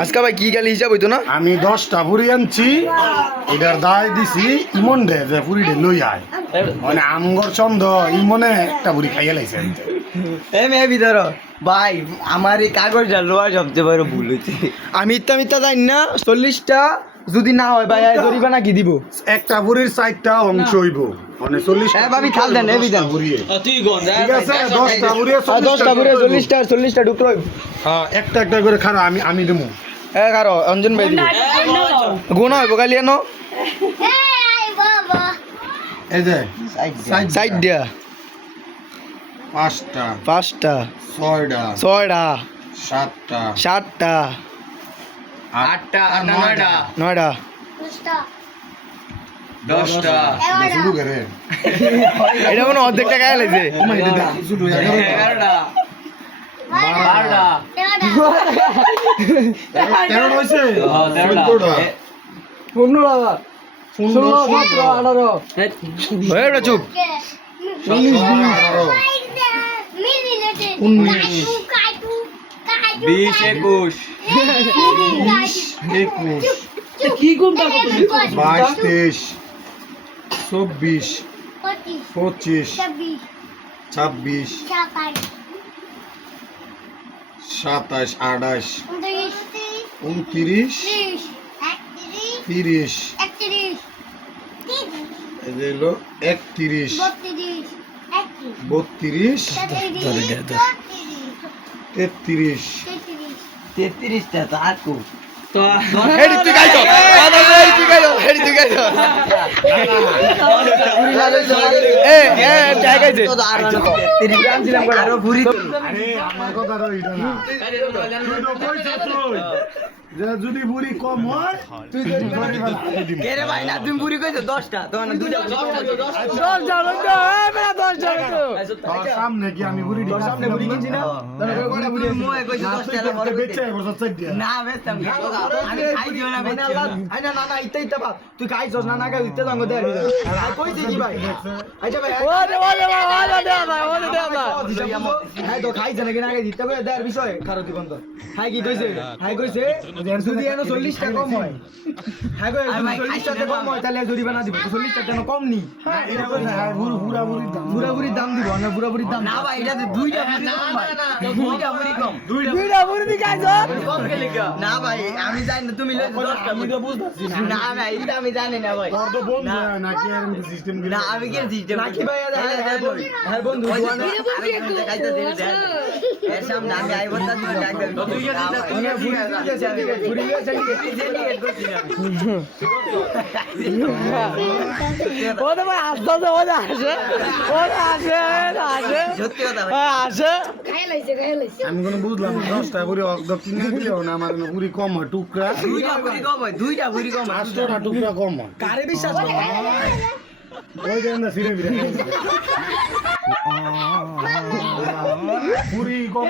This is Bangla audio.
আজকে ভাই কি গেলে হিসাব হইতো না? আমি 10টা পুরি আনছি, এটার দায় দিছি ইমন দে যে পুরিটা লই আয়। মানে আমগর চন্দ ইমনে একটা পুরি খাইয়া লাইছে। ভাই আমার এই কাগজটা লোয়া সবচেয়ে বড় ভুল হয়েছে। আমি মিথ্যা মিথ্যা জানি না, 40টা যদি না হয় ভাই জরিমানা কি দিব? একটা পুরির 4টা অংশ হইব, মানে 40। ভাবি খাল দেন, এই বিধান তুই গন ঠিক আছে, 10টা পুরি 10টা পুরে 40টা টুকরো। হ্যাঁ, একটা একটা করে খারা আমি দেবো। কারো অঞ্জন ভাই দিব গুণ হইব কালি এনো এই যে সাইড দিয়া 5টা 5টা 6টা 6টা 7টা 7টা 8টা 9টা 9টা 10টা শুরু করে এটা কোনো অর্ধেক টাকা লাইছে। শুরু 11টা 12টা 13 হইছে 13টা 15টা 16 17 18 এটা চুপ 20 21 কি কোনটা 22 23 24 25 26 27 28 29 30 এই যে হলো 31 32 33 33টা তো আকু হেডি তুই গাইছো হেডি তুই গাইছো গাইছে আরো ভুরি আরে আমার কথা তো এটা না তুই তো কইছ তুই যে যদি বুড়ি কম হয় তুই কেরে ভাই না তুমি ভুরি কইছো 10টা তোমার না দুইটা 10 সামনে কি আমি বুড়ি দিই সামনে বুড়ি কিনছি না মোয়ে কইছো 10টা বড় বেচে বসে চাই দিয়া না বেচতাম না আমি খাই দিও না আইনা না না ইত্তা বা তুই খাইছস না না গাই ইত্তা দাঙ্গ দে কইছে কি ভাই আচ্ছা ভাই ওরে দে ভাই হাই তো খাইছ নাকি না গাই ইত্তা কই দেয়ার বিষয় খারো দিবন তো হাই কি কইছে হাই কইছে যদি এনো 40 টাকা কম হয় হাই কই 40 টাকা কম হয় তাহলে জরিমানা দিব 40 টাকা কেন কম নি এটা কই না বুড়াবুড়ির দাম দিব না বুড়াবুড়ির দাম না ভাই এটা দুইটা ভুরি কম ভাই দুইটা ভুরি কম দুইটা বুড়ি দি খাইছ কম কে লিখা না ভাই আমি জানি না তুমি লইছো 10টা ভুরি বুঝতাছি না না এটা আমি জানি না ভাই তোর তো বন্ধ নাকি আর সিস্টেম না আমি কি সিস্টেম নাকি ভাই হ্যাঁ বন্ধু খাইতে দিন এর সামনে আমি আইবো তা তুমি ডাকবে তুই ওটা ভাই আসতে ওটা আসে সত্যি কথা ভাই আসে আমি কোনো বুঝলাম 10টা বুড়ি অর্ধেক কিনে দিও না আমার বুড়ি কম হয় টুকরা দুইটা ভুরি কম হয় দুইটা ভুরি কম হয় 5টা টুকরা কম হয় কারে বিশ্বাস করে ওই দেন না সিরে বিরে বুড়ি কম